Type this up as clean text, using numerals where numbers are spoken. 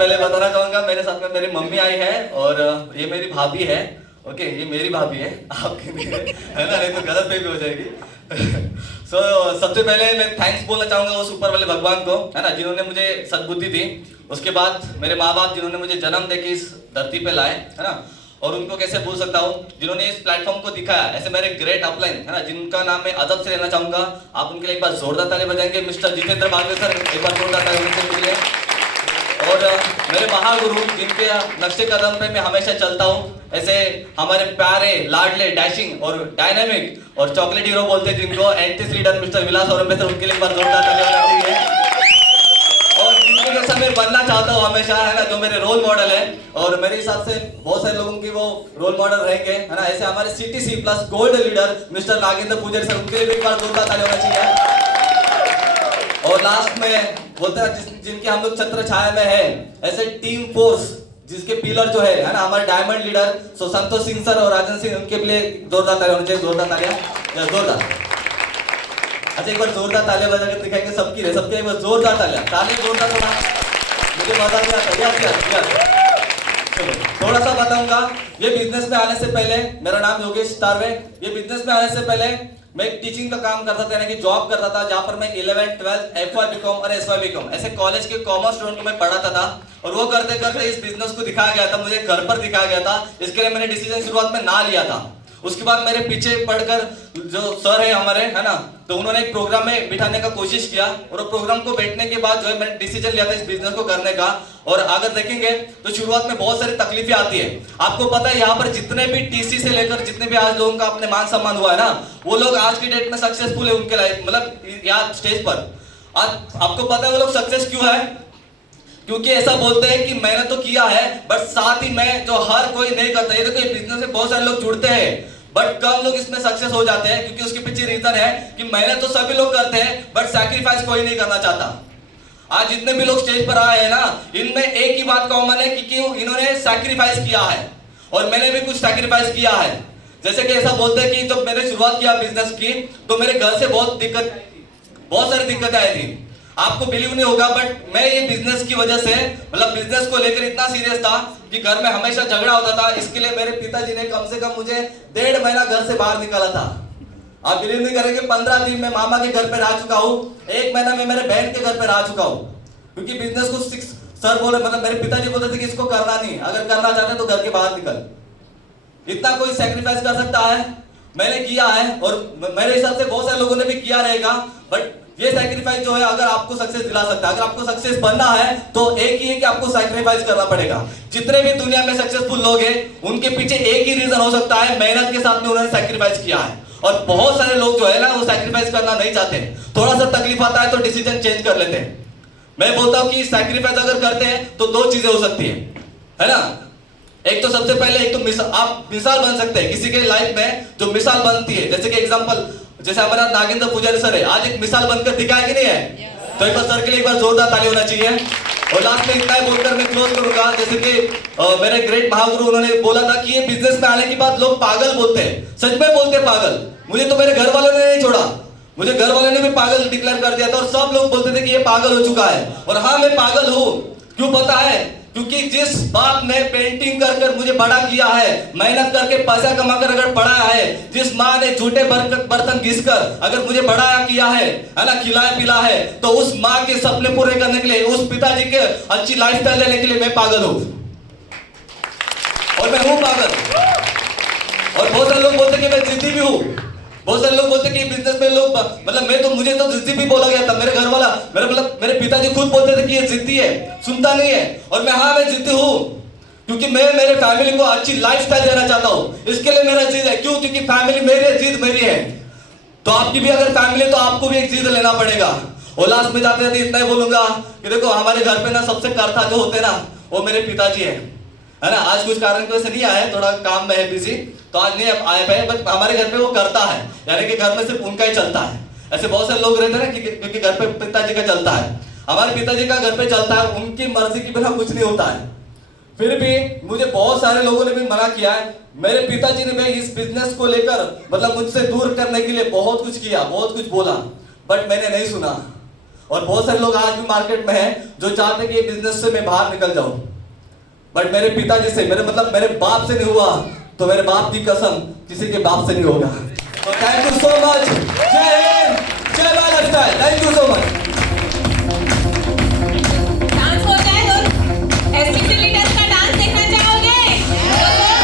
पहले बताना चाहूंगा मेरे साथ में मेरी मम्मी आई है और ये मेरी भाभी है। ओके, ये मेरी भाभी है, आपकी नहीं है ना, नहीं तो गलत भी हो जाएगी। सबसे पहले मैं थैंक्स बोलना चाहूंगा उस ऊपर वाले भगवान को, है ना, जिन्होंने मुझे सद्बुद्धि दी। उसके बाद मेरे माँ बाप जिन्होंने मुझे जन्म दे के इस धरती पे लाए, है ना, और उनको कैसे भूल सकता हूँ, जिन्होंने इस प्लेटफॉर्म को दिखाया। ऐसे मेरे ग्रेट अपलाइन, है ना, जिनका नाम मैं अदब से लेना चाहूंगा। आप उनके लिए एक बार जोरदार ताली बजाएंगे। मिस्टर जितेंद्र बागवे सर, एक बार जोरदार ताली उनके लिए। और मेरे महागुरु जिनके नक्शे कदम पे मैं हमेशा चलता हूँ, ऐसे हमारे प्यारे लाडले डैशिंग और डायनामिक और चॉकलेट हीरो बोलते हैं जिनको, एंटीस लीडर मिस्टर विलास और सर, उनके लिए एक बार जोरदार ताली होना चाहिए। और जिनके जैसा मैं बनना चाहता हूँ हमेशा, है ना, जो मेरे रोल मॉडल है और मेरे हिसाब से बहुत सारे लोगों की वो रोल मॉडल रहेंगे, है ना, ऐसे हमारे CTC plus gold leader mister Nagendra पुजारी सर, उनके लिए भी एक बार जोरदार ताली होना चाहिए। और लास्ट में बोलते हैं जिनके हम लोग छत्र छाया में है, ऐसे टीम फोर्स जिसके पिलर जो है ना, हमारे diamond leader Santosh Singh sir और राजन सिंह, उनके लिए जोरदार ताली होनी चाहिए। जोरदार तालियां, जोरदार। अच्छा, एक बार जोरदार तालियां बजा के दिखाएंगे सबकी एक बार जोरदार तालियां, जोरदार थोड़ा, मुझे मजा नहीं आता। चलो थोड़ा सा बताऊंगा। ये बिजनेस में आने से पहले, मेरा नाम योगेश तारवे, ये बिजनेस में आने से पहले मैं एक टीचिंग का काम करता था, यानी कि जॉब करता था, जहां पर मैं 11th 12th FY BCom और SY BCom ऐसे कॉलेज के कॉमर्स स्टूडेंट को मैं पढ़ाता था। और वो करते करते इस बिजनेस को दिखाया गया था, मुझे घर पर दिखाया गया था। इसके लिए मैंने डिसीजन शुरुआत में ना लिया था। उसके बाद मेरे पीछे पढ़कर जो सर है हमारे, है ना, तो उन्होंने एक प्रोग्राम में बिठाने का कोशिश किया और प्रोग्राम को बैठने के बाद जो है मैंने डिसीजन लिया था इस बिजनेस को करने का। और अगर देखेंगे तो शुरुआत में बहुत सारी तकलीफें आती है। आपको पता है यहाँ पर जितने भी TC से लेकर जितने भी आज लोगों का अपने मान सम्मान हुआ है ना, वो लोग आज की डेट में सक्सेसफुल है उनके लाइफ, मतलब यहाँ स्टेज पर। आज आपको पता है वो लोग सक्सेस क्यों है? क्योंकि ऐसा बोलते हैं कि मैंने तो किया है, बट साथ ही में जो हर कोई नहीं करता। ये देखो, ये बिजनेस में बहुत सारे लोग जुड़ते हैं बट कम लोग इसमें सक्सेस हो जाते हैं, क्योंकि उसके पीछे रीजन है कि मेहनत तो सभी लोग करते हैं बट सैक्रिफाइस कोई नहीं करना चाहता। आज जितने भी लोग स्टेज पर आए हैं ना, इनमें एक ही बात कॉमन है कि इन्होंने सैक्रिफाइस किया है और मैंने भी कुछ सैक्रिफाइस किया है। जैसे कि ऐसा बोलते हैं कि जब मैंने शुरुआत किया बिजनेस की तो मेरे घर से बहुत सारी दिक्कतें आई थी। आपको बिलीव नहीं होगा बट मैं ये बिजनेस की वजह से, मतलब बिजनेस को लेकर इतना सीरियस था कि घर में हमेशा झगड़ा होता था। इसके लिए मेरे पिताजी ने कम से कम मुझे 1.5 महीना घर से बाहर निकाला था। आप बिलीव नहीं करेंगे, 15 दिन में मामा के घर पे रह चुका हूँ, 1 महीना में मेरे बहन के घर पे रह चुका हूँ, क्योंकि बिजनेस को सर बोले, मतलब मेरे पिताजी बोलते थे कि इसको करना नहीं, अगर करना चाहते तो घर के बाहर निकल। इतना कोई सैक्रिफाइस कर सकता है? मैंने किया है और मेरे हिसाब से बहुत सारे लोगों ने भी किया रहेगा। बट ये सैक्रिफाइस जो है अगर आपको सक्सेस दिला सकता है, अगर आपको सक्सेस बनना है तो एक ही है कि आपको सैक्रिफाइस करना पड़ेगा। जितने भी दुनिया में सक्सेसफुल लोग हैं उनके पीछे एक ही रीजन हो सकता है, मेहनत के साथ में उन्होंने सैक्रिफाइस किया है। और बहुत सारे लोग जो है ना, वो सैक्रिफाइस करना नहीं चाहते, थोड़ा सा तकलीफ आता है तो डिसीजन चेंज कर लेते हैं। मैं बोलता हूं कि सैक्रिफाइस अगर करते हैं तो 2 चीजें हो सकती है ना। एक तो सबसे पहले, एक तो आप मिसाल बन सकते हैं किसी के लाइफ में, जो मिसाल बनती है, जैसे कि एग्जांपल जैसे हमारा नागेंद्र पुजारी सर है, आज एक मिसाल बनकर दिखाया कि नहीं है? तो एक बार सर के लिए एक बार जोरदार ताली होना चाहिए। और लास्ट में इतना ही बोलकर मैं क्लोज करूंगा, जैसे कि मेरे ग्रेट महागुरु उन्होंने बोला था कि ये बिजनेस में आने के बाद लोग पागल बोलते हैं, सच में बोलते हैं पागल। मुझे तो मेरे घर वालों ने नहीं छोड़ा, मुझे घर वालों ने भी पागल डिक्लेयर कर दिया था और सब लोग बोलते थे कि ये पागल हो चुका है। और हाँ, मैं पागल हूँ। क्यों पता है? क्योंकि जिस बाप ने पेंटिंग कर कर मुझे बड़ा किया है, मेहनत करके पैसा कमाकर अगर पढ़ाया है, जिस माँ ने झूठे बर्तन घिसकर अगर मुझे बड़ा किया है ना, खिलाया पिला है, तो उस माँ के सपने पूरे करने के लिए, उस पिताजी के अच्छी लाइफस्टाइल लेने के लिए मैं पागल हूँ और मैं हूँ पागल। और बहुत सारे लोग बोलते कि मैं जिद्दी भी हूँ। बहुत सारे लोग बोलते कि बिजनेस में लोग, मतलब मैं तो, मुझे तो जिद्दी भी बोला गया था। मेरे घर वाला, मेरे पिताजी खुद बोलते थे कि ये जिद्दी है, सुनता नहीं है। और मैं जिद्दी हूँ क्योंकि मैं मेरे फैमिली को अच्छी लाइफस्टाइल देना चाहता हूँ, इसके लिए मेरा जिद है। क्यों? क्योंकि फैमिली मेरी है, जिद मेरी है। तो आपकी भी अगर फैमिली है तो आपको भी एक जिद लेना पड़ेगा। और लास्ट में जाते जाते इतना ही बोलूंगा कि देखो, हमारे घर पे ना सबसे कर्ता जो होते ना, वो मेरे पिताजी है ना। आज कुछ कारण की वजह से नहीं आए, थोड़ा काम में है बिजी, तो आज नहीं आए पाए, बट हमारे घर पे वो करता है, यानी कि घर में सिर्फ उनका ही चलता है। ऐसे बहुत सारे लोग रहते हैं ना क्योंकि घर पे पिताजी का चलता है। हमारे पिताजी का घर पे चलता है, उनकी मर्जी के बिना कुछ नहीं होता है। फिर भी मुझे बहुत सारे लोगों ने भी मना किया है। मेरे पिताजी ने भी इस बिजनेस को लेकर, मतलब मुझसे दूर करने के लिए बहुत कुछ किया, बहुत कुछ बोला, बट मैंने नहीं सुना। और बहुत सारे लोग आज भी मार्केट में हैं जो चाहते हैं कि ये बिजनेस से मैं बाहर निकल जाऊं, बट मेरे पिताजी से, मेरे बाप से नहीं हुआ, तो मेरे बाप की कसम किसी के बाप से नहीं होगा। तो थैंक यू सो मच। जय हिंद, जय my lifestyle. Thank you so much.